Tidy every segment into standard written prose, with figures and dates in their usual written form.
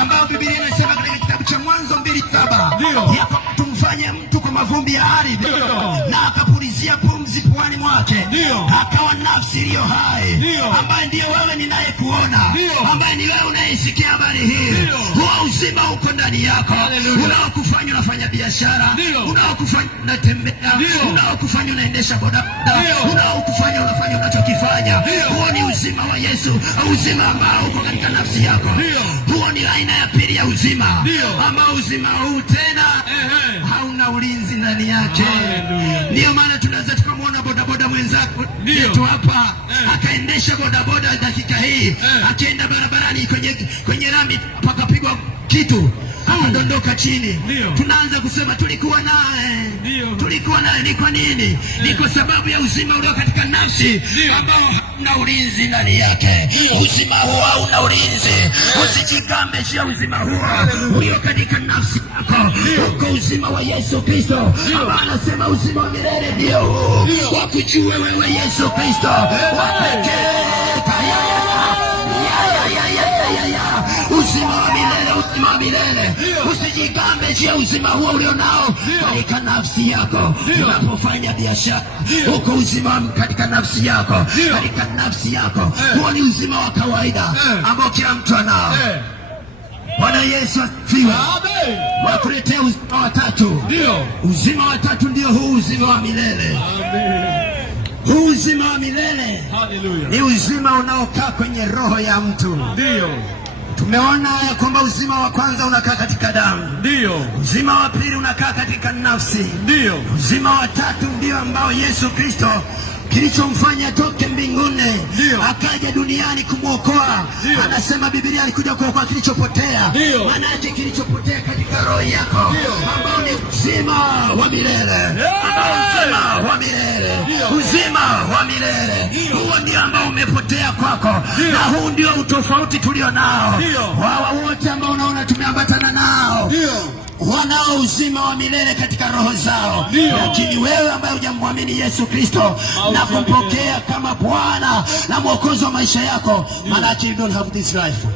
ambao Biblia inasema katika kitabu cha Mwanzo 2:7 ya tumfanye mtu kwa mavumbi ya ardhi, na akapulizia pumzi puani mwake, akawa nafsi iliyo hai, ambaye ndiyo wewe ninayekuona, ambaye ni wewe unayesikia habari hii. Huo uzima uko ndani yako, unaokufanya unafanya biashara, unaokufanya unatembea, unaokufanya unaendesha bodaboda, unaokufanya unafanya unachokifanya. Huo ni uzima wa Yesu, uzima ambao uko katika nafsi yako. Huo ni aina ya pili ya uzima, ambao uzima huu tena hauna ulinzi ndani yake. Ndiyo maana tunaweza tukamwona bodaboda mwenzako yetu hapa akaendesha bodaboda dakika hii, akienda barabarani kwenye rami pakapigwa kitu, akadondoka chini. Tunaanza kusema tulikuwa naye. Ni kwa nini? Ni kwa sababu ya uzima ulio katika nafsi ambao hauna ulinzi ndani yake. Uzima huo hauna ulinzi. Usijigambe juu ya uzima huo ulio katika nafsi yako. Uko uzima wa Yesu Kristo, ambao anasema uzima wa milele ndio huu, wakujue wewe Yesu Kristo wa pekee. Uzima wa milele, uzima wa milele. Usijigambe juu ya uzima huo ulionao katika nafsi yako. Unapofanya biashara, uko uzima katika nafsi yako, katika nafsi yako. Huo ni uzima wa kawaida ambao kila mtu anao. Bwana Yesu asifiwe. Wakuletea uzima wa tatu. Uzima wa tatu ndio huu uzima wa milele. Huu uzima wa milele ni uzima unaokaa kwenye roho ya mtu. Tumeona ya kwamba uzima wa kwanza unakaa katika damu. Uzima wa pili unakaa katika nafsi. Uzima wa tatu ndio ambao Yesu Kristo kilichomfanya atoke mbinguni akaja duniani kumwokoa. Anasema Biblia alikuja kuokoa kilichopotea. Maana yake kilichopotea katika roho yako, ambao ni uzima wa milele, uzima wa milele, uzima wa milele. Huo ndio ambao umepotea kwako, na huu ndio utofauti tulio nao. Wao wote ambao unaona tumeambatana nao wanao uzima wa milele katika roho zao. Lakini wewe ambaye hujamwamini Yesu Kristo na kumpokea kama Bwana na Mwokozi wa maisha yako, maana you don't have this life.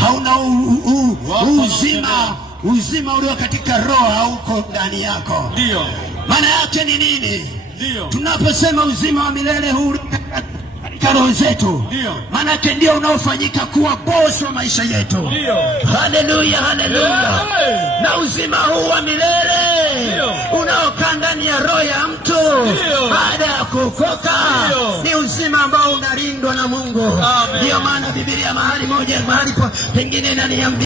Hauna uzima ulio katika roho, hauko ndani yako. Maana yake ni nini? Tunaposema uzima wa milele huu katika roho zetu, maana yake ndio unaofanyika kuwa boss wa maisha yetu. Haleluya, haleluya. Na uzima huu wa milele unaokaa ndani ya roho ya mtu baada ya kuokoka ni uzima ambao unalindwa na Mungu. Ndio maana Biblia mahali pengine inaniambia